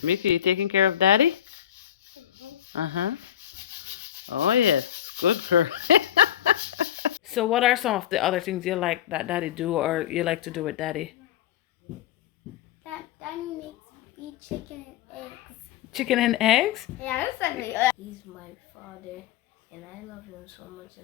Mickey, you taking care of Daddy? Uh-huh. Oh, yes. Good girl. So what are some of the other things you like that Daddy do or you like to do with Daddy? That Daddy makes me chicken and eggs. Chicken and eggs? Yeah, that's something. He's my father, and I love him so much,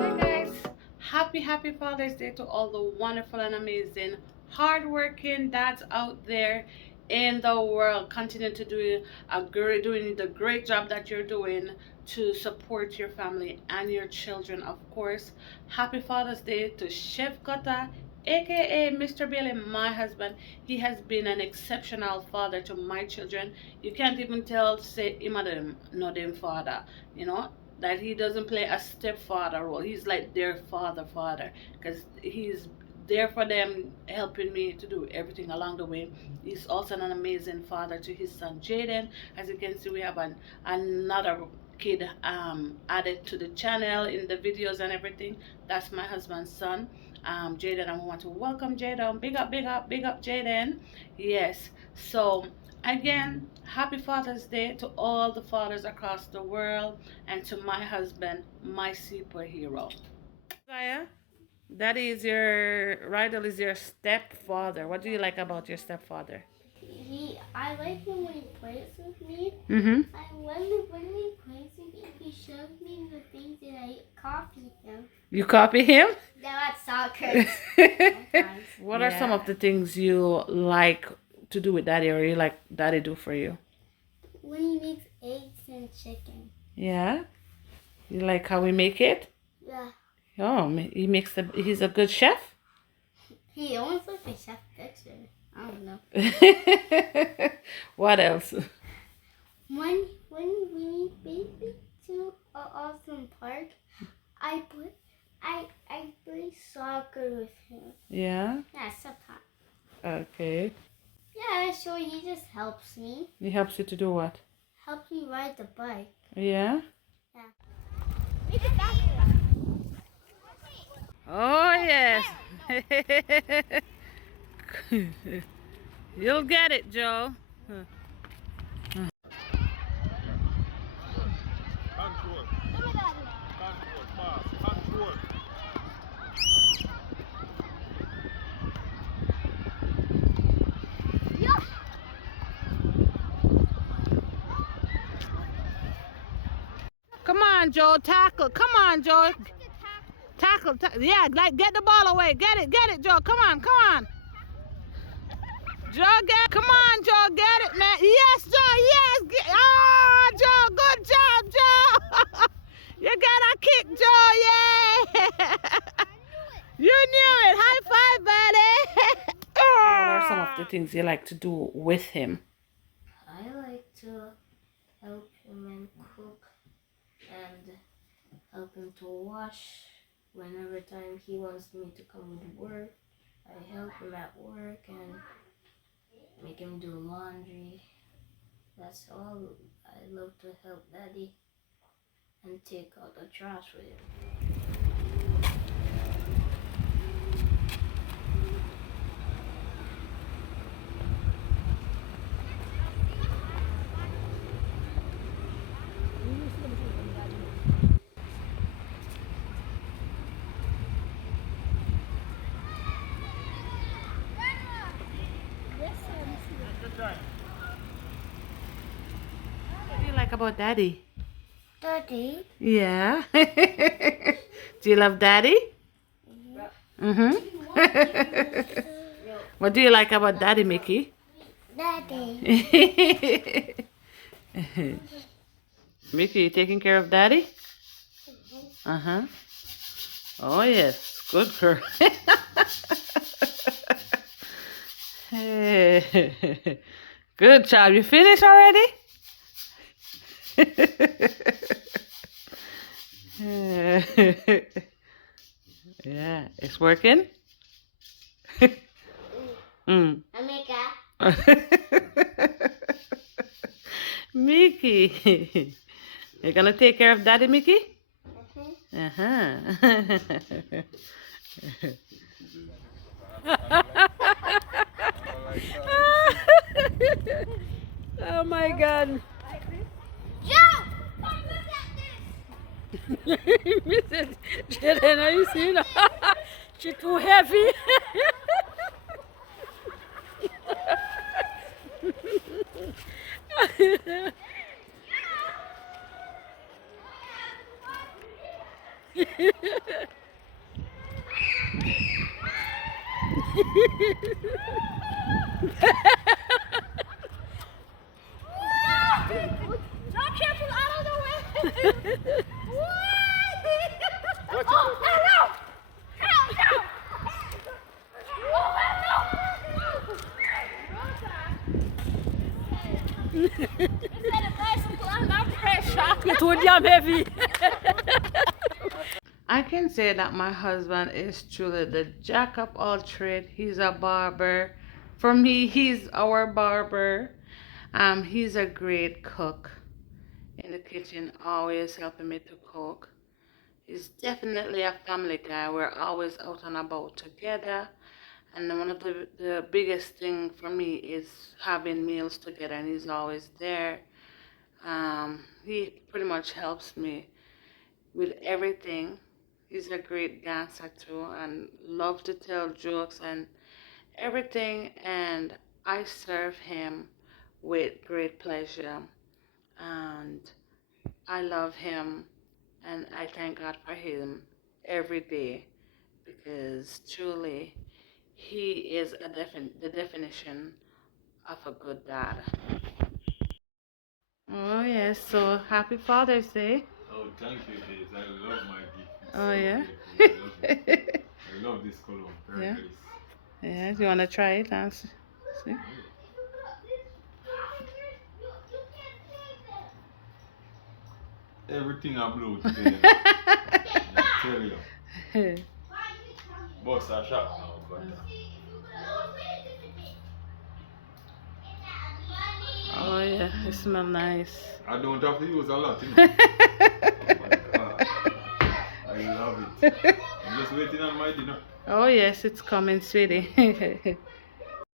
Hi guys, happy Father's Day to all the wonderful and amazing hardworking dads out there in the world. Continue to doing the great job that you're doing to support your family and your children, of course. Happy Father's Day to Chef Kota, aka Mr. Bailey, my husband. He has been an exceptional father to my children. You can't even tell say him no them father, you know, that he doesn't play a stepfather role. He's like their father, because he's there for them, helping me to do everything along the way. He's also an amazing father to his son Jaden. As you can see, we have another kid added to the channel in the videos and everything. That's my husband's son, Jaden. I want to welcome Jaden. Big up, Jaden. Yes. So again, happy Father's Day to all the fathers across the world and to my husband, my superhero. Zaya, Daddy is Rydell is your stepfather. What do you like about your stepfather? I like him when he plays with me. Mm-hmm. And when he plays with me, he shows me the things that I copy him. You copy him? That's soccer. What are some of the things you like to do with Daddy or you like Daddy do for you? When he makes eggs and chicken. Yeah? You like how we make it? Yeah. Oh, he's a good chef? He almost looks like Chef Dexter. I don't know. What else? When we take me to an awesome park, I play soccer with him. Yeah? Yeah, sometimes. Okay. Yeah, so he just helps me. He helps you to do what? Helps me ride the bike. Yeah? Yeah. Oh, yes. You'll get it, Joe. Control. Control. Fast. Control. Come on, Joe. Tackle. Come on, Joe. Tackle. Yeah, like get the ball away. Get it, Joe. Come on. Joe, come on, Joe. Get it, man. Yes, Joe. Yes. Oh, Joe. Good job, Joe. You got a kick, Joe. Yeah. You knew it. High five, buddy. What are some of the things you like to do with him? I like to help him and cook and help him to wash. Whenever time he wants me to come to work, I help him at work and make him do laundry. That's all. I love to help Daddy and take out the trash with him. What do you like about Daddy? Daddy? Yeah. Do you love Daddy? Mm-hmm. What do you like about Daddy, Mickey? Daddy. Mickey, you taking care of Daddy? Uh-huh. Oh, yes. Good girl. Good job. You finished already? Yeah, it's working. Mickey, you're gonna take care of Daddy, Mickey? Uh-huh. Oh my God. Joe! Mrs. Jaden, are you seeing her? She too heavy. Joe, careful out of the way! Watch Oh, it. hello! Hello! Oh, hello! Instead of bicycle, I'm not pressure. Too damn heavy. I can say that my husband is truly the jack of all trades. He's a barber. For me, he's our barber. He's a great cook in the kitchen, always helping me to cook. He's definitely a family guy. We're always out and about together. And one of the biggest thing for me is having meals together, and he's always there. He pretty much helps me with everything. He's a great dancer too, and love to tell jokes and everything. And I serve him with great pleasure, and I love him, and I thank God for him every day because truly he is the definition of a good dad. Oh yes, so happy Father's Day. Oh, thank you, Dave. I love my gift. It's Oh so yeah. beautiful. I love it. I love this color. Very Yeah. nice. Yeah, do you wanna try it and see? Everything I blow today. I tell you. Boss, I shop now, but Oh yeah, it smells nice. I don't have to use a lot. You know? Oh my God. I love it. I'm just waiting on my dinner. Oh yes, it's coming, sweetie.